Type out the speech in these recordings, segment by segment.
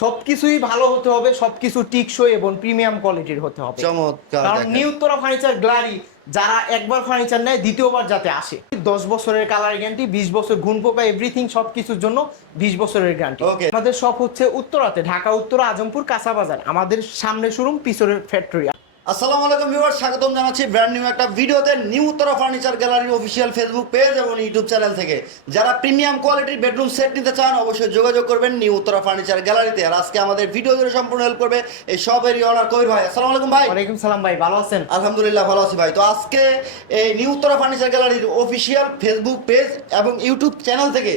সবকিছুই ভালো হতে হবে, সবকিছু টিকসই এবং প্রিমিয়াম কোয়ালিটির হতে হবে। চমৎকার কারণ দেখেন। নিউ উত্তরা ফার্নিচার গ্যালারি যারা একবার ফার্নিচার নেয় দ্বিতীয়বার যাতে আসে। 10 বছরের কালার গ্যারান্টি, 20 বছর গুণ পোকা এভরিথিং সবকিছুর জন্য 20 বছরের গ্যারান্টি। Okay. আমাদের শপ হচ্ছে উত্তরাতে, ঢাকা উত্তরা, আজমপুর, কাঁচাবাজার। আমাদের সামনে শোরুম, পিছনের ফ্যাক্টরি। আসসালামু আলাইকুম ভিউয়ার্স, স্বাগতম জানাচ্ছি ব্র্যান্ড নিউ একটা ভিডিওতে নিউ উত্তরা ফার্নিচার গ্যালারির অফিসিয়াল ফেসবুক পেজ এবং ইউটিউব চ্যানেল থেকে। যারা প্রিমিয়াম কোয়ালিটির বেডরুম সেট নিতে চান অবশ্যই যোগাযোগ করবেন নিউ উত্তরা ফার্নিচার গ্যালারিতে। আর আজকে আমাদের ভিডিও জুড়ে সম্পূর্ণ হেল্প করবে এই শপেরই ওনার কবির ভাই। আসসালামু আলাইকুম ভাই। ওয়ালাইকুম সালাম ভাই, ভালো আছেন? আলহামদুলিল্লাহ ভালো আছি ভাই। তো আজকে এই নিউ উত্তরা ফার্নিচার গ্যালারির অফিসিয়াল ফেসবুক পেজ এবং ইউটিউব চ্যানেল থেকে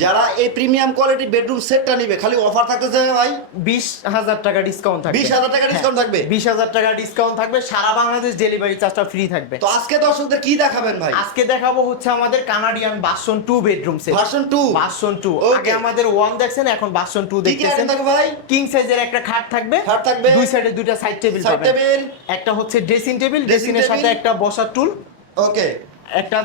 যারা এই প্রিমিয়াম কোয়ালিটির বেডরুম সেটটা নিবে, খালি অফার থাকতেছে ভাই 20,000 টাকা ডিসকাউন্ট থাকবে। 20,000 টাকা ডিসকাউন্ট থাকবে। 20,000 টাকা ডিসকাউন্ট থাকবে, সারা বাংলাদেশ ডেলিভারি চার্জটা ফ্রি থাকবে। তো আজকে দর্শকদের কি দেখাবেন ভাই? আজকে দেখাবো হচ্ছে আমাদের Canadian version 2 bedroom set. Version 2। Version 2 Okay. আগে আমাদের 1 দেখছেন, এখন ভার্সন 2 কি কি দেখতেছেন। আইটেম থাকবে ভাই? কিং সাইজের একটা খাট থাকবে, খাট থাকবে, দুই সাইডে দুইটা সাইড টেবিল সাইড পাবেন। টেবিল, একটা হচ্ছে ড্রেসিং টেবিল, Dressing ড্রেসিং এর সাথে table। একটা বসার টুল, ওকে। একটা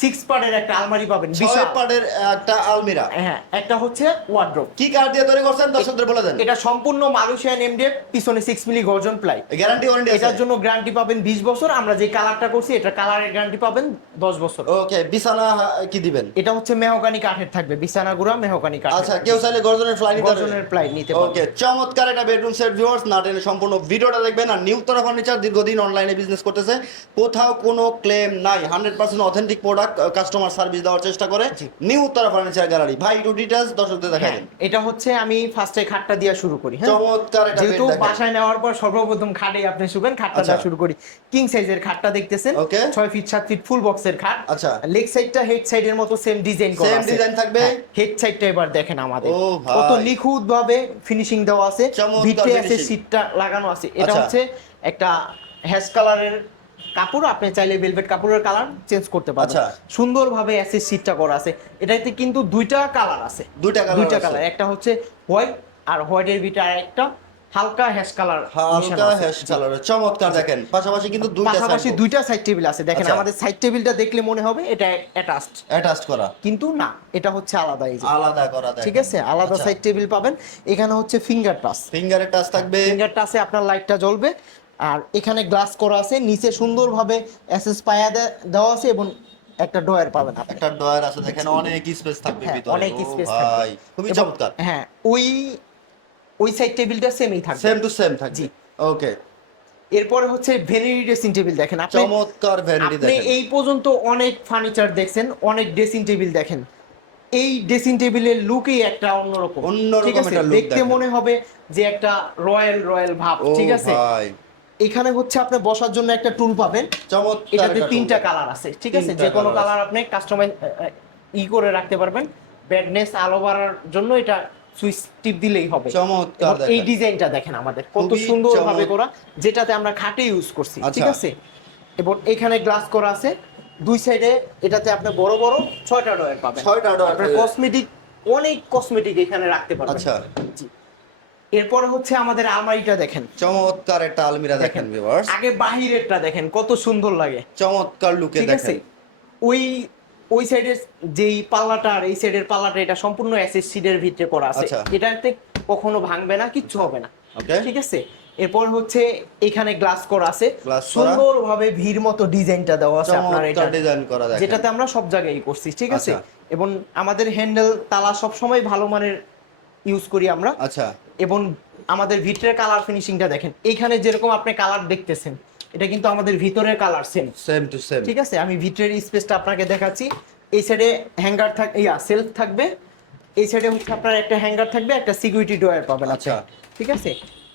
6 পার্টের একটা আলমারি পাবেন 6 বিশাল। পার্টের একটা আলমিরা। হ্যাঁ, একটা হচ্ছে ওয়ার্ড্রোব। কি কাঠ দিয়ে তৈরি করছেন দর্শকদের বলে দেন। এটা সম্পূর্ণ মালয়েশিয়ান এমডিএফ, পিছনে 6 মিলি গর্জন প্লাই। গ্যারান্টি ওয়ারেন্টি আছে? এটার জন্য গ্যারান্টি পাবেন 20 বছর। আমরা যে কালারটা করছি এটা কালারের গ্যারান্টি পাবেন 10 বছর। ওকে। বিছানা কি দিবেন? এটা হচ্ছে মেহগানি কাঠের থাকবে, বিছানা গুঁড়া মেহগানি কাঠ। আচ্ছা, কেউ চাইলে গর্জনের ফ্লাই নিতে পারবে? গর্জনের প্লাই নিতে পারবে। ওকে, চমৎকার একটা বেডরুম সেট ভিউয়ার্স, না টেনে সম্পূর্ণ ভিডিওটা দেখবেন। আর নিউ উত্তরা ফার্নিচার দীর্ঘদিন অনলাইনে বিজনেস করতেছে, কোথাও কোনো ক্লেম নাই, 100% অথেন্টিক প্রোডাক্ট, কাস্টমার সার্ভিস দেওয়ার চেষ্টা করে নিউ উত্তরা ফার্নিচার গ্যালারি। ভাই একটু ডিটেইলস দর্শকদের দেখাবেন। এটা হচ্ছে আমি ফার্স্টে খাটটা দিয়ে শুরু করি। হ্যাঁ, চমৎকার একটা বেড যেহেতু দেখেন। বাসায় নেওয়ার পর সর্বপ্রথম খাটে আপনি শুবেন, খাটটা আচ্ছা। দিয়ে শুরু করি। কিং সাইজের খাটটা দেখতেছেন, Okay. 6 ফিট 7 ফিট ফুল বক্সের খাট। আচ্ছা। লেগ সাইডটা হেড সাইডের মতো সেম ডিজাইন করা Same আছে। design থাকবে? হেড সাইডটা এবার দেখেন আমাদের ও ভাই। কত নিখুঁত ভাবে ফিনিশিং দেওয়া আছে। চমৎকার ভিতরে আছে finishing। সিটটা লাগানো আছে। এটা আচ্ছা। হচ্ছে একটা হ্যাশ কালারের কাপড়, আপনি চাইলে ভেলভেট কাপড়ের কালার চেঞ্জ করতে পারবেন। আচ্ছা। সুন্দরভাবে এসে সিটটা করা আছে। এটাতে কিন্তু দুইটা কালার আছে। দুইটা কালার, একটা হচ্ছে হোয়াইট, আর হোয়াইটের ভিতরে আরেকটা হালকা হ্যাশ কালার। হালকা হ্যাশ কালার। চমৎকার দেখেন। পাশাপাশি কিন্তু দুইটা পাশাপাশি সাইড দুইটা সাইড টেবিল আছে। দেখেন আচ্ছা। আমাদের সাইড টেবিলটা দেখলে মনে হবে এটা অ্যাটাচড, অ্যাটাচড করা, কিন্তু না, এটা হচ্ছে আলাদা। এই যে আলাদা করা দেখেন। ঠিক আছে, আলাদা সাইড টেবিল পাবেন। এখানে হচ্ছে ফিঙ্গার টাচ, ফিঙ্গারের টাচ থাকবে। ফিঙ্গার টাচে আপনার লাইটটা জ্বলবে। আর এখানে গ্লাস করা আছে, নিচে সুন্দরভাবে এসএস পায়া দেওয়া আছে এবং একটা ডয়ার পাবেন আপনি। একটা ডয়ার আছে দেখেন, অনেক স্পেস থাকবে হ্যাঁ, ভিতরে। অনেক ও স্পেস ভাই, থাকবে। খুবই এবং- চমৎকার। হ্যাঁ, ওই সাইড টেবিলটা সেমই থাকবে। সেম টু সেম থাকবে। জি। ওকে। এরপরে হচ্ছে ভ্যানিটি ড্রেসিং টেবিল দেখেন আপনি। চমৎকার ভ্যানিটি আপনি দেখেন। এই পর্যন্ত অনেক ফার্নিচার দেখছেন, অনেক ড্রেসিং টেবিল দেখেন। এই ড্রেসিং টেবিলের লুকই একটা অন্যরকম। অন্যরকম ঠিক আছে, একটা look দেখতে দেখেন। মনে হবে যে একটা রয়্যাল ভাব। ও ঠিক আছে, ভাই, এখানে হচ্ছে আপনি বসার জন্য একটা টুল পাবেন। চমৎকার এটাতে একটা 3টা tool। কালার আছে। ঠিক আছে, তিনটা যে কোনো colour কালার আপনি কাস্টমাইজ করে রাখতে পারবেন। ব্যাডনেস আলো বাড়ার জন্য এটা সুইচ টিপ দিলেই হবে। চমৎকার এবং এই দেখেন। ডিজাইনটা দেখেন আমাদের কত খুবই সুন্দর ভাবে চমৎকার। করা, যেটাতে আমরা খাটে ইউজ করছি। ঠিক আচ্ছা। আছে, এবং এখানে গ্লাস করা আছে দুই সাইডে। এটাতে আপনি বড় বড় 6টা ডয়ার পাবেন। 6টা ডয়ার আপনার পাবেন। কসমেটিক, অনেক কসমেটিক এখানে রাখতে পারবেন। আচ্ছা। জি। এরপরে হচ্ছে আমাদের আলমারিটা দেখেন। চমৎকার একটা আলমিরা দেখেন ভিউয়ার্স। আগে বাহিরেরটা দেখেন কত সুন্দর লাগে। চমৎকার লুকে ঠিক আছে, দেখেন। ওই সাইডের যেই পাল্লাটা আর এই সাইডের পাল্লাটা এটা সম্পূর্ণ এসএসসিড-এর ভিতরে করা আছে। আচ্ছা। এটাতে কখনো ভাঙবে না, কিচ্ছু হবে না। Okay. ঠিক আছে, এরপর হচ্ছে এখানে গ্লাস করা আছে, Glass করা। সুন্দরভাবে ভির মতো ডিজাইনটা দেওয়া আছে আপনার। এটা চমৎকার ডিজাইন করা দেখেন। যেটাতে আমরা সব জায়গায় করছি। ঠিক আছে, আচ্ছা। এবং আমাদের হ্যান্ডেল তালা সব সময় ভালো মানের ইউজ করি আমরা। আচ্ছা। এবং আমাদের ভিতরের কালার ফিনিশিংটা দেখেন। এইখানে যেরকম আপনি কালার দেখতেছেন, এটা কিন্তু আমাদের ভিতরের colour same. Same to same. ঠিক আছে, আমি ভিতরের স্পেসটা আপনাকে দেখাচ্ছি। এই সাইডে হ্যাঙ্গার সেলফ থাকবে। এই সাইডে হচ্ছে আপনার একটা হ্যাঙ্গার থাকবে, একটা সিকিউরিটি ডয়ার পাবেন। আচ্ছা। ঠিক আছে,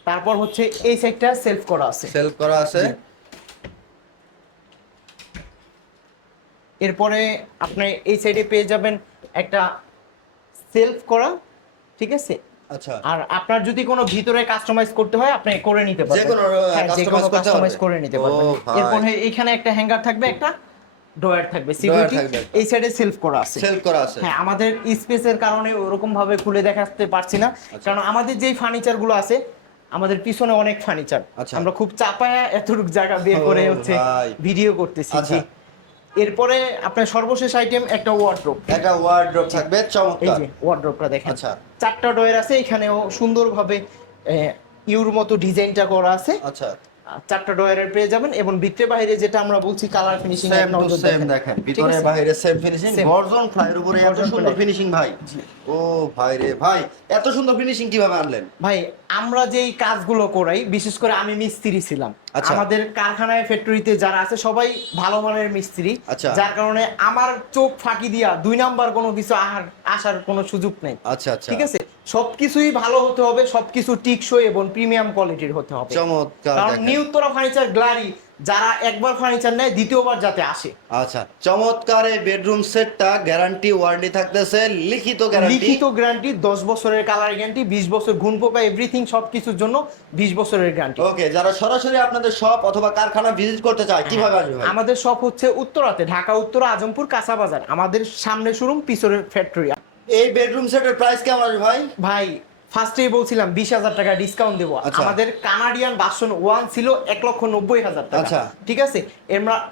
তারপর হচ্ছে এই সাইডটা সেলফ করা আছে। সেলফ করা আছে। এরপরে আপনি এই সাইডে পেয়ে যাবেন একটা সেলফ করা। ঠিক আছে, আচ্ছা। আর আপনার যদি কোনো ভিতরে কাস্টমাইজ করতে হয় আপনি করে নিতে পারবেন। যেকোনো কাস্টমাইজ করে নিতে পারবেন। ও ভাই। এরপরে এখানে একটা হ্যাঙ্গার থাকবে, একটা ডয়ার থাকবে, সিকিউরিটি। থাকবে একটা। এই সাইডে সেলফ করা আছে। সেলফ করা আছে। হ্যাঁ, আমাদের স্পেসের কারণে ওরকম ভাবে খুলে দেখাতে পারছি না, কারণ আমাদের যেই ফার্নিচার গুলো আছে, আমাদের পিছনে অনেক ফার্নিচার, আচ্ছা। আমরা খুব চাপায়া এতটুকু জায়গা বের ও করে হচ্ছে ভাই। ভিডিও করতেছি। আচ্ছা। জি। এরপরে আপনার সর্বশেষ আইটেম একটা ওয়ার্ডরোব। একটা ওয়ার্ডরোব থাকবে, এই চমৎকার। যে ওয়ার্ডরোবটা দেখেন, আচ্ছা। 4টা ডয়ার আছে, এখানেও সুন্দরভাবে ইউর মতো ডিজাইনটা করা আছে। আচ্ছা, 4টা ডয়ারের পেয়ে যাবেন এবং ভিতরে বাইরে যেটা আমরা বলছি colour finishing same to same দেখেন, ভিতরে বাইরে সেম ফিনিশিং, Same। গর্জন ফ্লাইয়ের উপরে এত গর্জন সুন্দর ফ্লাই। ফিনিশিং ভাই। ও ভাই রে ভাই, এত সুন্দর ফিনিশিং কিভাবে আনলেন? ভাই আমরা যেই কাজগুলো করাই, বিশেষ করে আমি মিস্ত্রি ছিলাম, আচ্ছা। আমাদের কারখানায় ফ্যাক্টরিতে যারা আছে সবাই ভালো মানের মিস্ত্রি, আচ্ছা। যার কারণে আমার চোখ ফাঁকি দিয়া 2 নাম্বার কোনো কিছু আসার কোনো সুযোগ নেই। আচ্ছা আচ্ছা, ঠিক আছে, সবকিছুই ভালো হতে হবে, সবকিছু টিকসই এবং প্রিমিয়াম কোয়ালিটির হতে হবে। চমৎকার কারণ দেখেন। নিউ উত্তরা ফার্নিচার গ্যালারি যারা একবার ফার্নিচার নেয় দ্বিতীয়বার যাতে আসে। আচ্ছা, চমৎকার এই বেডরুম সেটটা গ্যারান্টি ওয়ারেন্টি থাকতেছে, লিখিত গ্যারান্টি। লিখিত গ্যারান্টি, 10 বছরের কালার গ্যারান্টি, 20 বছর ঘুণ পোকা এভরিথিং সবকিছুর জন্য 20 বছরের গ্যারান্টি। ওকে, যারা সরাসরি আপনাদের শপ অথবা কারখানা ভিজিট করতে চায় কিভাবে আসবে ভাই? আমাদের শপ হচ্ছে উত্তরাতে, ঢাকা উত্তরা, আজমপুর, কাঁচা বাজার। আমাদের সামনে শোরুম, পিছনের ফ্যাক্টরি। এই বেডরুম সেটের প্রাইস কেমন আসবে ভাই? ভাই ফার্স্টেই বলছিলাম 20,000 টাকা ডিসকাউন্ট দেবো। আচ্ছা। আমাদের কানাডিয়ান ভার্সন 1 ছিল 1,90,000 টাকা। আচ্ছা। ঠিক আছে,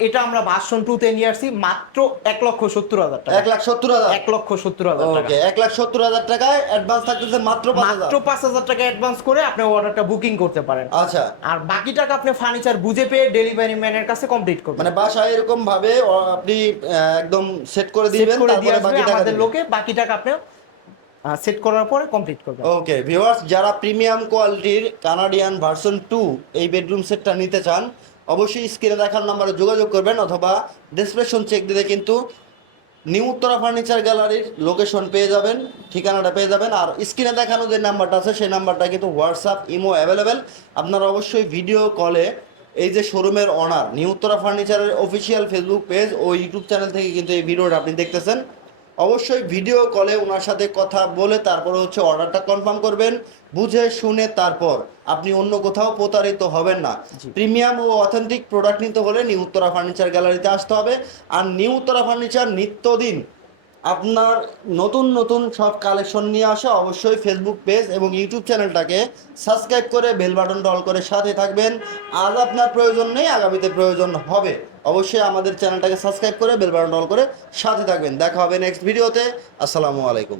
এটা আমরা ভার্সন 2 তে নিয়ে আসছি মাত্র 1,70,000 টাকা। 1,70,000। 1,70,000 টাকা। ওকে, 1,70,000 টাকায় অ্যাডভান্স থাকতেছে মাত্র 5,000। মাত্র 5,000 টাকা অ্যাডভান্স করে আপনি অর্ডারটা বুকিং করতে পারেন। আচ্ছা, আর বাকি টাকা আপনি ফার্নিচার বুঝে পেয়ে ডেলিভারি ম্যানের কাছে কমপ্লিট করবেন। মানে বাসায় এরকম ভাবে আপনি একদম সেট করে সেট দিবেন, করে দিয়ে তারপরে আসবে বাকি টাকা আমাদের দিবেন। লোকে, বাকি টাকা আপনি সেট করার পরে কমপ্লিট করবেন। ওকে ভিউয়ার্স, যারা প্রিমিয়াম কোয়ালিটির কানাডিয়ান ভার্সন 2 এই বেডরুম সেটটা নিতে চান, অবশ্যই স্ক্রিনে দেখার নাম্বারে যোগাযোগ করবেন অথবা ডেসক্রিপশন চেক দিলে কিন্তু নিউ উত্তরা ফার্নিচার গ্যালারির লোকেশন পেয়ে যাবেন, ঠিকানাটা পেয়ে যাবেন। আর স্ক্রিনে দেখানো যে নাম্বারটা আছে সেই নাম্বারটা কিন্তু হোয়াটসঅ্যাপ, ইমো অ্যাভেলেবেল। আপনারা অবশ্যই ভিডিও কলে এই যে শোরুমের অনার নিউ উত্তরা ফার্নিচারের অফিসিয়াল ফেসবুক পেজ ও ইউটিউব চ্যানেল থেকে কিন্তু এই ভিডিওটা আপনি দেখতেছেন, অবশ্যই ভিডিও কলে ওনার সাথে কথা বলে তারপরে হচ্ছে অর্ডারটা কনফার্ম করবেন, বুঝে শুনে তারপর আপনি অন্য কোথাও প্রতারিত হবেন না। প্রিমিয়াম ও অথেন্টিক প্রোডাক্ট নিতে হলে নিউ উত্তরা ফার্নিচার গ্যালারিতে আসতে হবে। আর নিউ উত্তরা ফার্নিচার নিত্যদিন আপনার নতুন নতুন সব কালেকশন নিয়ে আসে। অবশ্যই ফেসবুক পেজ এবং ইউটিউব চ্যানেলটাকে সাবস্ক্রাইব করে বেল বাটনটা অল করে সাথে থাকবেন। আজ আপনার প্রয়োজন নেই, আগামীতে প্রয়োজন হবে। অবশ্যই আমাদের চ্যানেলটাকে সাবস্ক্রাইব করে বেল বাটন অল করে সাথে থাকবেন। দেখা হবে নেক্সট ভিডিওতে। আসসালামু আলাইকুম।